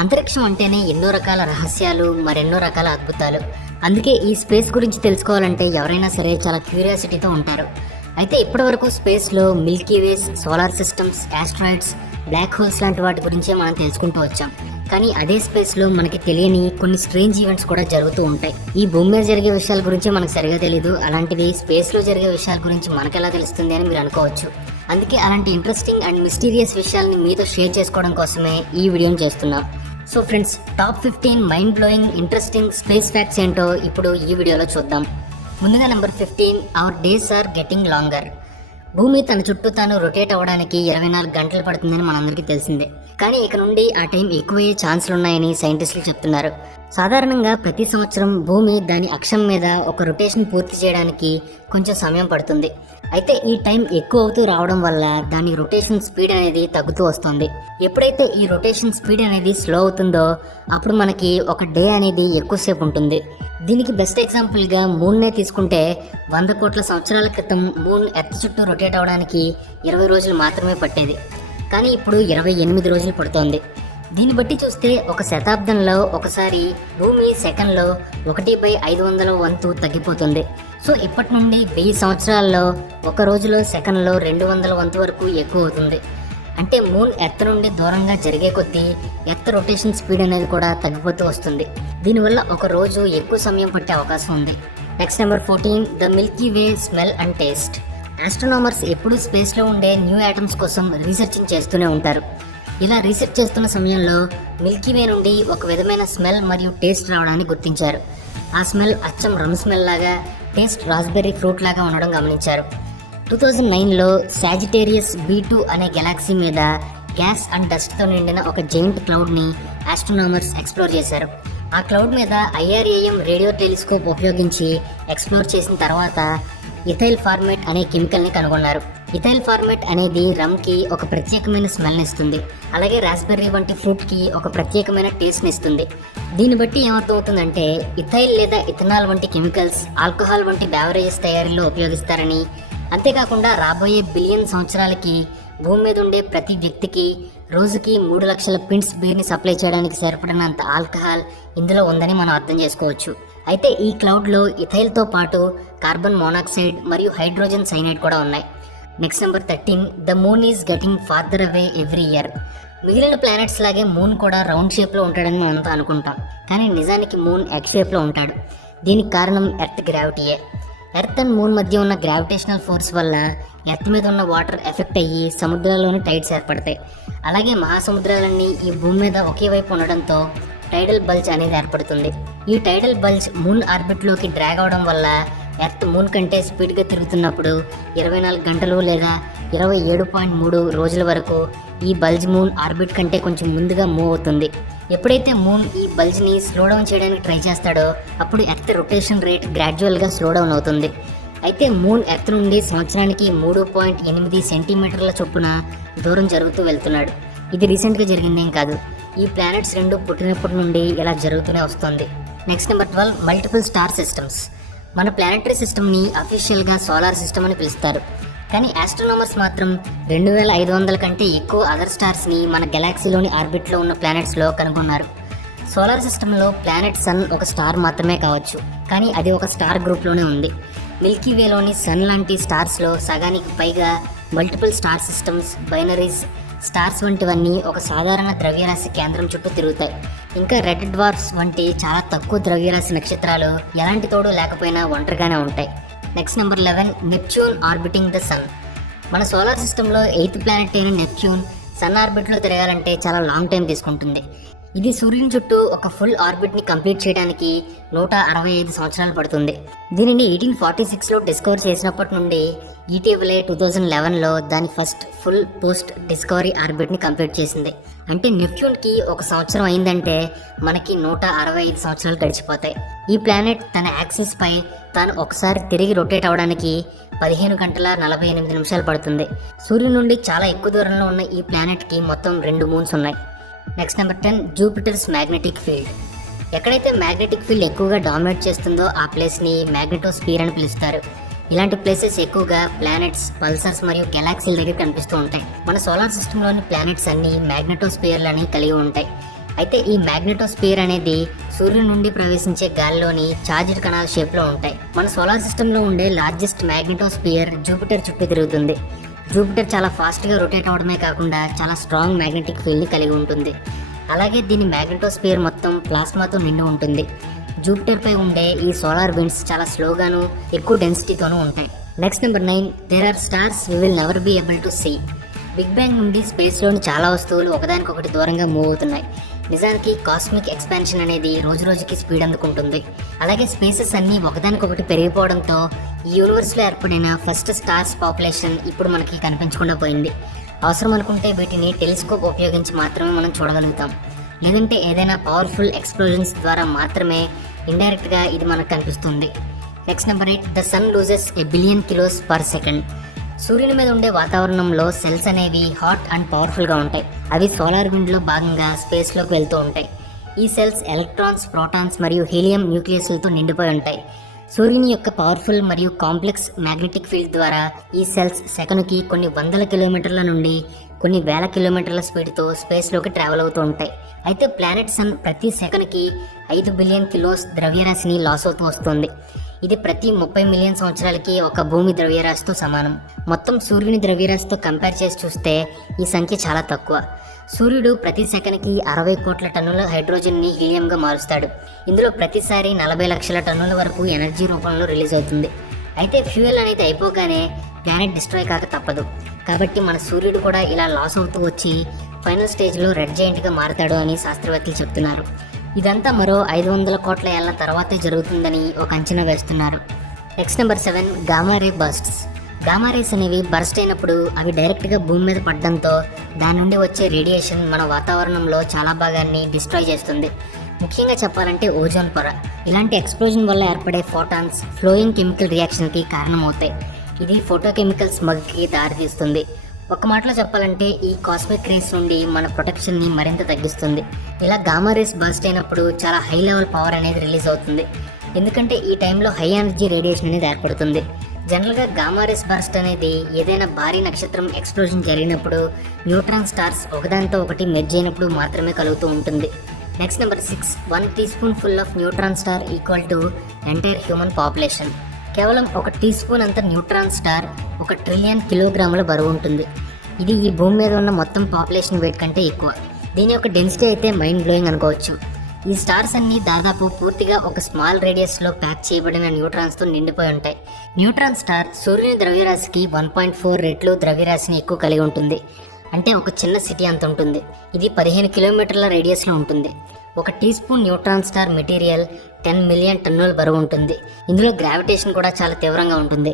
అంతరిక్షం అంటేనే ఎన్నో రకాల రహస్యాలు, మరెన్నో రకాల అద్భుతాలు. అందుకే ఈ స్పేస్ గురించి తెలుసుకోవాలంటే ఎవరైనా సరే చాలా క్యూరియాసిటీతో ఉంటారు. అయితే ఇప్పటివరకు స్పేస్లో milky ways, solar systems, asteroids, black holes లాంటి వాటి గురించే మనం తెలుసుకుంటూ వచ్చాం. కానీ అదే స్పేస్లో మనకి తెలియని కొన్ని స్ట్రేంజ్ ఈవెంట్స్ కూడా జరుగుతూ ఉంటాయి. ఈ భూమి మీద జరిగే విషయాల గురించి మనకు సరిగా తెలియదు, అలాంటిది స్పేస్లో జరిగే విషయాల గురించి మనకెలా తెలుస్తుంది అని మీరు అనుకోవచ్చు. అందుకే అలాంటి ఇంట్రెస్టింగ్ అండ్ మిస్టీరియస్ విషయాల్ని మీతో షేర్ చేసుకోవడం కోసమే ఈ వీడియోని చేస్తున్నాం. So friends, top 15 mind blowing interesting space facts ఏంటో ఇప్పుడు ఈ వీడియోలో చూద్దాం. ముందుగా number 15, our days are getting longer. భూమి తన చుట్టూ తాను రొటేట్ అవ్వడానికి 24 గంటలు పడుతుందని మనందరికీ తెలిసిందే. కానీ ఇక నుండి ఆ టైం ఎక్కువయ్యే ఛాన్సులు ఉన్నాయని సైంటిస్టులు చెప్తున్నారు. సాధారణంగా ప్రతి సంవత్సరం భూమి దాని అక్షం మీద ఒక రొటేషన్ పూర్తి చేయడానికి కొంచెం సమయం పడుతుంది. అయితే ఈ టైం ఎక్కువ అవుతూ రావడం వల్ల దాని రొటేషన్ స్పీడ్ అనేది తగ్గుతూ వస్తుంది. ఎప్పుడైతే ఈ రొటేషన్ స్పీడ్ అనేది స్లో అవుతుందో అప్పుడు మనకి ఒక డే అనేది ఎక్కువసేపు ఉంటుంది. దీనికి బెస్ట్ ఎగ్జాంపుల్గా మూన్నే తీసుకుంటే 100 కోట్ల సంవత్సరాల క్రితం మూన్ ఎర్త్ చుట్టూ రొటేట్ అవడానికి 20 రోజులు మాత్రమే పట్టేది. కానీ ఇప్పుడు 28 రోజులు పడుతోంది. దీన్ని బట్టి చూస్తే ఒక శతాబ్దంలో ఒకసారి భూమి సెకండ్లో 1/500 వంతు తగ్గిపోతుంది. సో ఇప్పటి నుండి 1000 సంవత్సరాల్లో ఒక రోజులో సెకండ్లో 200 వంతు వరకు ఎక్కువ అవుతుంది. అంటే మూన్ ఎర్త్ నుండి దూరంగా జరిగే కొద్దీ ఎర్త్ రొటేషన్ స్పీడ్ అనేది కూడా తగ్గిపోతూ వస్తుంది. దీనివల్ల ఒక రోజు ఎక్కువ సమయం పట్టే అవకాశం ఉంది. Next number 14, the Milky way smell and taste. Astronomers ఎప్పుడూ స్పేస్లో ఉండే న్యూ ఐటమ్స్ కోసం రీసెర్చింగ్ చేస్తూనే ఉంటారు. ఇలా రీసెర్చ్ చేస్తున్న సమయంలో మిల్కీవే నుండి ఒక విధమైన స్మెల్ మరియు టేస్ట్ రావడాన్ని గుర్తించారు. ఆ స్మెల్ అచ్చం రమ్ స్మెల్ లాగా, టేస్ట్ రాస్బెర్రీ ఫ్రూట్ లాగా ఉండడం గమనించారు. 2009లో సాజిటేరియస్ B2 అనే గెలాక్సీ మీద గ్యాస్ అండ్ డస్ట్తో నిండిన ఒక జెయింట్ క్లౌడ్ని ఆస్ట్రోనామర్స్ ఎక్స్ప్లోర్ చేశారు. ఆ క్లౌడ్ మీద IRAM రేడియో టెలిస్కోప్ ఉపయోగించి ఎక్స్ప్లోర్ చేసిన తర్వాత ఇథైల్ ఫార్మేట్ అనే కెమికల్ని కనుగొన్నారు. ఇథైల్ ఫార్మేట్ అనేది రమ్కి ఒక ప్రత్యేకమైన స్మెల్ని ఇస్తుంది. అలాగే రాస్బెర్రీ వంటి ఫ్రూట్కి ఒక ప్రత్యేకమైన టేస్ట్ని ఇస్తుంది. దీన్ని బట్టి ఏమర్థమవుతుందంటే ఇథైల్ లేదా ఇథనాల్ వంటి కెమికల్స్ ఆల్కహాల్ వంటి బెవరేజెస్ తయారీలో ఉపయోగిస్తారని, అంతేకాకుండా రాబోయే బిలియన్ సంవత్సరాలకి భూమి మీద ఉండే ప్రతి వ్యక్తికి రోజుకి 3 లక్షల పింట్స్ బీర్ని సప్లై చేయడానికి సరిపడినంత ఆల్కహాల్ ఇందులో ఉందని మనం అర్థం చేసుకోవచ్చు. అయితే ఈ క్లౌడ్లో ఇథైల్తో పాటు కార్బన్ మోనాక్సైడ్ మరియు హైడ్రోజన్ సైనైడ్ కూడా ఉన్నాయి. Next number 13, the moon is getting farther away every year. మిగిలిన ప్లానెట్స్ లాగే మూన్ కూడా రౌండ్ షేప్లో ఉంటాడని మనంతా అనుకుంటాం. కానీ నిజానికి మూన్ ఎగ్ షేప్లో ఉంటాడు. దీనికి కారణం ఎర్త్ గ్రావిటీయే. ఎర్త్ అండ్ మూన్ మధ్య ఉన్న గ్రావిటేషనల్ ఫోర్స్ వల్ల ఎర్త్ మీద ఉన్న వాటర్ ఎఫెక్ట్ అయ్యి సముద్రాల్లోని టైడ్స్ ఏర్పడతాయి. అలాగే మహాసముద్రాలన్నీ ఈ భూమి మీద ఒకే వైపు ఉండడంతో టైడల్ బల్జ్ అనేది ఏర్పడుతుంది. ఈ టైడల్ బల్జ్ మూన్ ఆర్బిట్లోకి డ్రాగ్ అవడం వల్ల ఎర్త్ మూన్ కంటే స్పీడ్గా తిరుగుతున్నప్పుడు 24 గంటలు లేదా 27.3 రోజుల వరకు ఈ బల్జ్ మూన్ ఆర్బిట్ కంటే కొంచెం ముందుగా మూవ్ అవుతుంది. ఎప్పుడైతే మూన్ ఈ బల్జ్ని స్లో డౌన్ చేయడానికి ట్రై చేస్తాడో అప్పుడు ఎర్త్ రొటేషన్ రేట్ గ్రాడ్యువల్గా స్లో డౌన్ అవుతుంది. అయితే మూన్ ఎర్త్ నుండి సంవత్సరానికి 3.8 సెంటీమీటర్ల చొప్పున దూరం జరుగుతూ వెళ్తున్నాడు. ఇది రీసెంట్గా జరిగిందేం కాదు. ఈ ప్లానెట్స్ రెండు పుట్టినప్పటి నుండి ఇలా జరుగుతూనే వస్తుంది. Next number 12, multiple star systems. మన ప్లానెటరీ సిస్టమ్ని అఫీషియల్గా సోలార్ సిస్టమ్ అని పిలుస్తారు. కానీ ఆస్ట్రోనామర్స్ మాత్రం 2500 కంటే ఎక్కువ అదర్ స్టార్స్ని మన గెలాక్సీలోని ఆర్బిట్లో ఉన్న ప్లానెట్స్లో కనుగొన్నారు. సోలార్ సిస్టంలో ప్లానెట్ సన్ ఒక స్టార్ మాత్రమే కావచ్చు, కానీ అది ఒక స్టార్ గ్రూప్లోనే ఉంది. మిల్కీవేలోని సన్ లాంటి స్టార్స్లో సగానికి పైగా multiple star systems, binaries, stars వంటివన్నీ ఒక సాధారణ ద్రవ్యరాశి కేంద్రం చుట్టూ తిరుగుతాయి. ఇంకా రెడ్ డ్వార్ఫ్స్ వంటి చాలా తక్కువ ద్రవ్యరాశి నక్షత్రాలు ఎలాంటి తోడు లేకపోయినా ఒంటరిగానే ఉంటాయి. Next number 11, Neptune orbiting the sun. మన సోలార్ సిస్టంలో 8th ప్లానెట్ అయిన నెప్ట్యూన్ సన్ ఆర్బిట్లో తిరగాలంటే చాలా లాంగ్ టైం తీసుకుంటుంది. ఇది సూర్యుని చుట్టూ ఒక ఫుల్ ఆర్బిట్ని కంప్లీట్ చేయడానికి 165 సంవత్సరాలు పడుతుంది. దీనిని 1846లో డిస్కవర్ చేసినప్పటి నుండి ఇటీవలే 2011లో దాని ఫస్ట్ ఫుల్ పోస్ట్ డిస్కవరీ ఆర్బిట్ని కంప్లీట్ చేసింది. అంటే నెప్ట్యూన్కి 1 సంవత్సరం అయిందంటే మనకి 165 సంవత్సరాలు గడిచిపోతాయి. ఈ ప్లానెట్ తన యాక్సిస్ పై తాను ఒకసారి తిరిగి రొటేట్ అవడానికి 15 గంటల 48 నిమిషాలు పడుతుంది. సూర్యుని నుండి చాలా ఎక్కువ దూరంలో ఉన్న ఈ ప్లానెట్కి మొత్తం 2 మూన్స్ ఉన్నాయి. Next number 10, Jupiter's magnetic field. ఎక్కడైతే మ్యాగ్నెటిక్ ఫీల్డ్ ఎక్కువగా డామినేట్ చేస్తుందో ఆ ప్లేస్ని మ్యాగ్నెటోస్ఫియర్ అని పిలుస్తారు. ఇలాంటి ప్లేసెస్ ఎక్కువగా ప్లానెట్స్, పల్సర్స్ మరియు గెలాక్సీల దగ్గర కనిపిస్తూ ఉంటాయి. మన సోలార్ సిస్టంలోని ప్లానెట్స్ అన్ని మ్యాగ్నెటోస్పియర్లని కలిగి ఉంటాయి. అయితే ఈ మ్యాగ్నెటోస్పియర్ అనేది సూర్యుని నుండి ప్రవేశించే గాలిలోని చార్జ్డ్ కణాల షేప్లో ఉంటాయి. మన సోలార్ సిస్టంలో ఉండే లార్జెస్ట్ మ్యాగ్నెటోస్పియర్ జూపిటర్ చుట్టూ తిరుగుతుంది. జూపిటర్ చాలా ఫాస్ట్గా రొటేట్ అవడమే కాకుండా చాలా స్ట్రాంగ్ మ్యాగ్నెటిక్ ఫీల్డ్ని కలిగి ఉంటుంది. అలాగే దీని మ్యాగ్నెటోస్పియర్ మొత్తం ప్లాస్మాతో నిండి ఉంటుంది. జూపిటర్పై ఉండే ఈ సోలార్ విండ్స్ చాలా స్లోగాను, ఎక్కువ డెన్సిటీతోనూ ఉంటాయి. Next number 9, there are stars we will never be able to see. Big bang నుండి స్పేస్లోని చాలా వస్తువులు ఒకదానికొకటి దూరంగా మూవ్ అవుతున్నాయి. నిజానికి కాస్మిక్ ఎక్స్పాన్షన్ అనేది రోజు రోజుకి స్పీడ్ అందుకుంటుంది. అలాగే స్పేసెస్ అన్నీ ఒకదానికొకటి పెరిగిపోవడంతో ఈ యూనివర్స్లో ఏర్పడిన ఫస్ట్ స్టార్స్ పాపులేషన్ ఇప్పుడు మనకి కనిపించకుండా పోయింది. అవసరం అనుకుంటే వీటిని టెలిస్కోప్ ఉపయోగించి మాత్రమే మనం చూడగలుగుతాం. లేదంటే ఏదైనా పవర్ఫుల్ ఎక్స్ప్లోజన్స్ ద్వారా మాత్రమే ఇండైరెక్ట్గా ఇది మనకు కనిపిస్తుంది. Next number 8, the sun loses a billion kilos per second. సూర్యుని మీద ఉండే వాతావరణంలో సెల్స్ అనేవి హాట్ అండ్ పవర్ఫుల్గా ఉంటాయి. అవి సోలార్ విండ్లో భాగంగా స్పేస్లోకి వెళ్తూ ఉంటాయి. ఈ సెల్స్ ఎలక్ట్రాన్స్, ప్రోటాన్స్ మరియు హీలియం న్యూక్లియస్లతో నిండిపోయి ఉంటాయి. సూర్యుని యొక్క పవర్ఫుల్ మరియు కాంప్లెక్స్ మ్యాగ్నెటిక్ ఫీల్డ్ ద్వారా ఈ సెల్స్ సెకనుకి కొన్ని వందల కిలోమీటర్ల నుండి కొన్ని వేల కిలోమీటర్ల స్పీడ్తో స్పేస్లోకి ట్రావెల్ అవుతూ ఉంటాయి. అయితే ప్లానెట్ సన్ ప్రతి సెకనుకి 5 బిలియన్ కిలోస్ ద్రవ్యరాశిని లాస్ అవుతూ వస్తుంది. ఇది ప్రతి 30 మిలియన్ సంవత్సరాలకి ఒక భూమి ద్రవ్యరాశితో సమానం. మొత్తం సూర్యుని ద్రవ్యరాశితో కంపేర్ చేసి చూస్తే ఈ సంఖ్య చాలా తక్కువ. సూర్యుడు ప్రతి సెకనుకి 60 కోట్ల టన్నుల హైడ్రోజన్ని హీలియంగా మారుస్తాడు. ఇందులో ప్రతిసారి 40 లక్షల టన్నుల వరకు ఎనర్జీ రూపంలో రిలీజ్ అవుతుంది. అయితే ఫ్యూయల్ అనేది అయిపోగానే ప్లానెట్ డిస్ట్రాయ్ కాక తప్పదు. కాబట్టి మన సూర్యుడు కూడా ఇలా లాస్ అవుతూ వచ్చి ఫైనల్ స్టేజ్లో రెడ్ జైంట్గా మారతాడు అని శాస్త్రవేత్తలు చెప్తున్నారు. ఇదంతా మరో 500 కోట్ల ఏళ్ల తర్వాతే జరుగుతుందని ఒక అంచనా వేస్తున్నారు. నెక్స్ట్ నెంబర్ 7, గామా రే బర్స్ట్స్. గామా రేస్ అనేవి బర్స్ట్ అయినప్పుడు అవి డైరెక్ట్గా భూమి మీద పడడంతో దాని నుండి వచ్చే రేడియేషన్ మన వాతావరణంలో చాలా భాగాన్ని డిస్ట్రాయ్ చేస్తుంది. ముఖ్యంగా చెప్పాలంటే ఓజోన్ పొర. ఇలాంటి ఎక్స్ప్లోజన్ వల్ల ఏర్పడే ఫోటాన్స్ ఫ్లోయింగ్ కెమికల్ రియాక్షన్కి కారణమవుతాయి. ఇది ఫోటోకెమికల్ స్మగ్కి దారితీస్తుంది. ఒక మాటలో చెప్పాలంటే ఈ కాస్మిక్ రేస్ నుండి మన ప్రొటెక్షన్ని మరింత తగ్గిస్తుంది. ఇలా గామా రేస్ బర్స్ట్ అయినప్పుడు చాలా హై లెవెల్ పవర్ అనేది రిలీజ్ అవుతుంది. ఎందుకంటే ఈ టైంలో హై ఎనర్జీ రేడియేషన్ అనేది ఏర్పడుతుంది. జనరల్గా గామా రేస్ బర్స్ట్ అనేది ఏదైనా భారీ నక్షత్రం ఎక్స్ప్లోజన్ జరిగినప్పుడు న్యూట్రాన్ స్టార్స్ ఒకదానితో ఒకటి మెర్జ్ అయినప్పుడు మాత్రమే కలుగుతూ ఉంటుంది. Next number 6, 1 teaspoon full of neutron star equal to entire human population. కేవలం 1 టీ స్పూన్ అంత న్యూట్రాన్ స్టార్ 1 ట్రిలియన్ కిలోగ్రాముల బరువు ఉంటుంది. ఇది ఈ భూమి మీద ఉన్న మొత్తం పాపులేషన్ వెయిట్ కంటే ఎక్కువ. దీని యొక్క డెన్సిటీ అయితే మైండ్ బ్లోయింగ్ అనుకోవచ్చు. ఈ స్టార్స్ అన్నీ దాదాపు పూర్తిగా ఒక స్మాల్ రేడియస్లో ప్యాక్ చేయబడిన న్యూట్రాన్స్తో నిండిపోయి ఉంటాయి. న్యూట్రాన్ స్టార్ సూర్యుని ద్రవ్యరాశికి 1.4 రెట్లు ద్రవ్యరాశిని ఎక్కువ కలిగి ఉంటుంది. అంటే ఒక చిన్న సిటీ అంత ఉంటుంది. ఇది 15 కిలోమీటర్ల రేడియస్లో ఉంటుంది. 1 teaspoon neutron star material 10 million టన్నుల బరువు ఉంటుంది. ఇందులో గ్రావిటేషన్ కూడా చాలా తీవ్రంగా ఉంటుంది.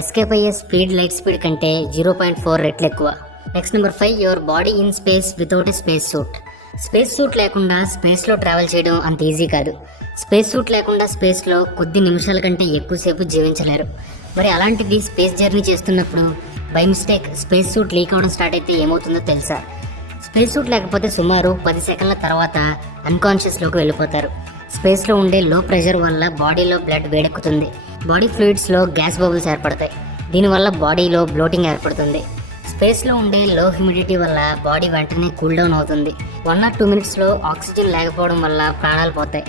ఎస్కేప్ అయ్యే స్పీడ్ లైట్ స్పీడ్ కంటే 0.4 రెట్లు ఎక్కువ. Next number 5, your body in space without a space suit. Space suit లేకుండా స్పేస్లో ట్రావెల్ చేయడం అంత ఈజీ కాదు. స్పేస్ సూట్ లేకుండా స్పేస్లో కొద్ది నిమిషాల కంటే ఎక్కువసేపు జీవించలేరు. మరి అలాంటిది స్పేస్ జర్నీ చేస్తున్నప్పుడు by mistake space suit leak అవడం స్టార్ట్ అయితే ఏమవుతుందో తెలుసా? స్పేస్ సూట్ లేకపోతే సుమారు 10 సెకండ్ల తర్వాత అన్కాన్షియస్లోకి వెళ్ళిపోతారు. స్పేస్లో ఉండే లో ప్రెషర్ వల్ల బాడీలో బ్లడ్ వేడెక్కుతుంది. బాడీ ఫ్లూయిడ్స్లో గ్యాస్ బబుల్స్ ఏర్పడతాయి. దీనివల్ల బాడీలో బ్లోటింగ్ ఏర్పడుతుంది. స్పేస్లో ఉండే లో హ్యూమిడిటీ వల్ల బాడీ వెంటనే కూల్ డౌన్ అవుతుంది. 1 or 2 మినిట్స్లో ఆక్సిజన్ లేకపోవడం వల్ల ప్రాణాలు పోతాయి.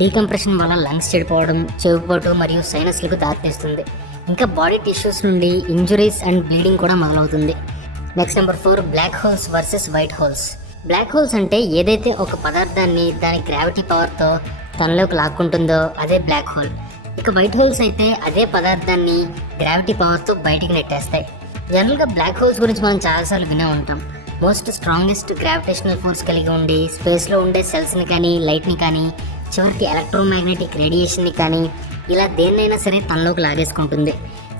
డీకంప్రెషన్ వల్ల లంగ్స్ చెడిపోవడం, చెవిపోటు మరియు సైనస్లకు దారితీస్తుంది. ఇంకా బాడీ టిష్యూస్ నుండి ఇంజురీస్ అండ్ బ్లీడింగ్ కూడా మొదలవుతుంది. Next number 4, black holes versus white holes. Black holes అంటే ఏదైతే ఒక పదార్థాన్ని దాని గ్రావిటీ పవర్తో తనలోకి లాక్కుంటుందో అదే బ్లాక్ హోల్. ఇక వైట్ హోల్స్ అయితే అదే పదార్థాన్ని గ్రావిటీ పవర్తో బయటికి నెట్టేస్తాయి. జనరల్గా బ్లాక్ హోల్స్ గురించి మనం చాలాసార్లు వినే ఉంటాం. మోస్ట్ స్ట్రాంగెస్ట్ గ్రావిటేషనల్ ఫోర్స్ కలిగి ఉండి స్పేస్లో ఉండే సెల్స్ని కానీ లైట్ని కానీ చివరికి ఎలక్ట్రోమాగ్నెటిక్ రేడియేషన్ని కానీ ఇలా దేన్నైనా సరే తనలోకి లాగేసుకుంటుంది.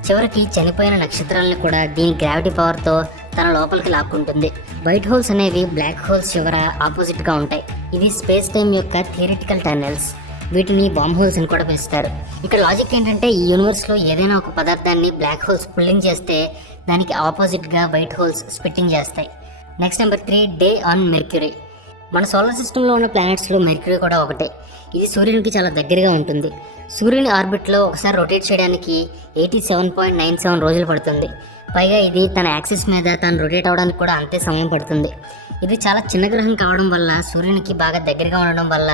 చివరికి చనిపోయిన నక్షత్రాలను కూడా దీని గ్రావిటీ పవర్తో తన లోపలికి లాక్కుంటుంది. వైట్ హోల్స్ అనేవి బ్లాక్ హోల్స్ చివర ఆపోజిట్గా ఉంటాయి. ఇవి స్పేస్ టైం యొక్క థియరిటికల్ టన్నెల్స్. వీటిని బాంబ్ హోల్స్ అని కూడా పిలుస్తారు. ఇక్కడ లాజిక్ ఏంటంటే ఈ యూనివర్స్లో ఏదైనా ఒక పదార్థాన్ని బ్లాక్ హోల్స్ పుల్లింగ్ చేస్తే దానికి ఆపోజిట్గా వైట్ హోల్స్ స్పిట్టింగ్ చేస్తాయి. Next number 3, day on mercury. మన సోలార్ సిస్టంలో ఉన్న ప్లానెట్స్లో మెర్క్యూరీ కూడా ఒకటే. ఇది సూర్యునికి చాలా దగ్గరగా ఉంటుంది. సూర్యుని ఆర్బిట్లో ఒకసారి రొటేట్ చేయడానికి 87.97 రోజులు పడుతుంది. పైగా ఇది తన యాక్సిస్ మీద తను రొటేట్ అవడానికి కూడా అంతే సమయం పడుతుంది. ఇది చాలా చిన్న గ్రహం కావడం వల్ల, సూర్యునికి బాగా దగ్గరగా ఉండడం వల్ల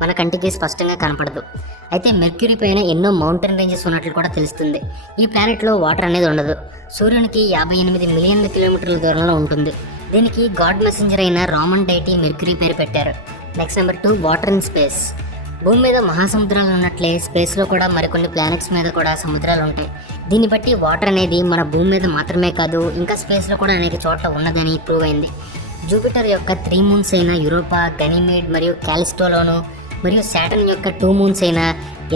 మన కంటికి స్పష్టంగా కనపడదు. అయితే మెర్క్యూరీ పైన ఎన్నో మౌంటైన్ రేంజెస్ ఉన్నట్లు కూడా తెలుస్తుంది. ఈ ప్లానెట్లో వాటర్ అనేది ఉండదు. సూర్యునికి 58 మిలియన్ల కిలోమీటర్ల దూరంలో ఉంటుంది. దీనికి గాడ్ మెసెంజర్ అయిన రామన్ డైటీ మెర్క్యూరీ పేరు పెట్టారు. Next number 2, water in space. భూమి మీద మహాసముద్రాలు ఉన్నట్లే స్పేస్లో కూడా మరికొన్ని ప్లానెట్స్ మీద కూడా సముద్రాలు ఉంటాయి. దీన్ని బట్టి వాటర్ అనేది మన భూమి మీద మాత్రమే కాదు, ఇంకా స్పేస్లో కూడా అనేక చోట్ల ఉన్నదని ప్రూవ్ అయింది. జూపిటర్ యొక్క 3 మూన్స్ అయిన యూరోపా, గనీమేడ్ మరియు క్యాలిస్టోలోను, మరియు సాటర్న్ యొక్క 2 మూన్స్ అయిన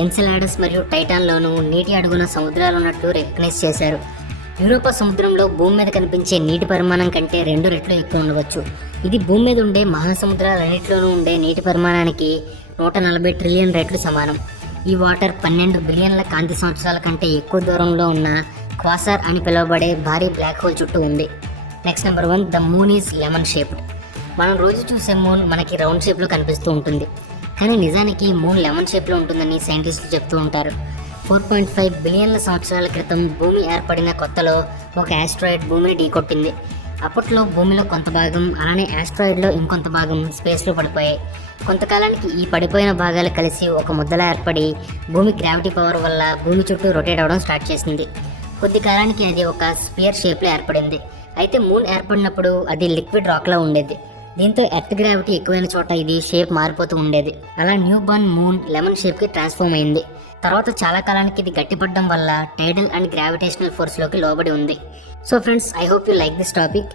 ఎన్సెలాడస్ మరియు టైటాన్లోను నీటి అడుగున సముద్రాలు ఉన్నట్లు రికగ్నైజ్ చేశారు. యూరోపా సముద్రంలో భూమి మీద కనిపించే నీటి పరిమాణం కంటే 2 రెట్లు ఎక్కువ ఉండవచ్చు. ఇది భూమి మీద ఉండే మహాసముద్రాలన్నింటిలోనూ ఉండే నీటి పరిమాణానికి 140 ట్రిలియన్ రెట్లు సమానం. ఈ వాటర్ 12 బిలియన్ల కాంతి సంవత్సరాల కంటే ఎక్కువ దూరంలో ఉన్న క్వాసార్ అని పిలువబడే భారీ బ్లాక్ హోల్ చుట్టూ ఉంది. Next number 1, the moon is lemon shaped. మనం రోజు చూసే మూన్ మనకి రౌండ్ షేప్లో కనిపిస్తూ ఉంటుంది, కానీ నిజానికి మూన్ లెమన్ షేప్లో ఉంటుందని సైంటిస్టులు చెప్తూ ఉంటారు. 4.5 బిలియన్ల సంవత్సరాల క్రితం భూమి ఏర్పడిన కొత్తలో ఒక ఆస్ట్రాయిడ్ భూమిని ఢీకొట్టింది. అప్పట్లో భూమిలో కొంత భాగం, అలానే ఆస్ట్రాయిడ్లో ఇంకొంత భాగం స్పేస్లో పడిపోయాయి. కొంతకాలానికి ఈ పడిపోయిన భాగాలు కలిసి ఒక ముద్దలా ఏర్పడి భూమి గ్రావిటీ పవర్ వల్ల భూమి చుట్టూ రొటేట్ అవ్వడం స్టార్ట్ చేసింది. కొద్ది కాలానికి అది ఒక స్పియర్ షేప్లో ఏర్పడింది. అయితే మూన్ ఏర్పడినప్పుడు అది లిక్విడ్ రాక్లా ఉండేది. దీంతో ఎర్త్ గ్రావిటీ ఎక్కువైన చోట ఇది షేప్ మారిపోతూ ఉండేది. అలా న్యూ బర్న్ మూన్ లెమన్ షేప్కి ట్రాన్స్ఫార్మ్ అయింది. తర్వాత చాలా కాలానికి ఇది గట్టిపడడం వల్ల టైడల్ అండ్ గ్రావిటేషనల్ ఫోర్స్లోకి లోబడి ఉంది. So friends, I hope you like this topic.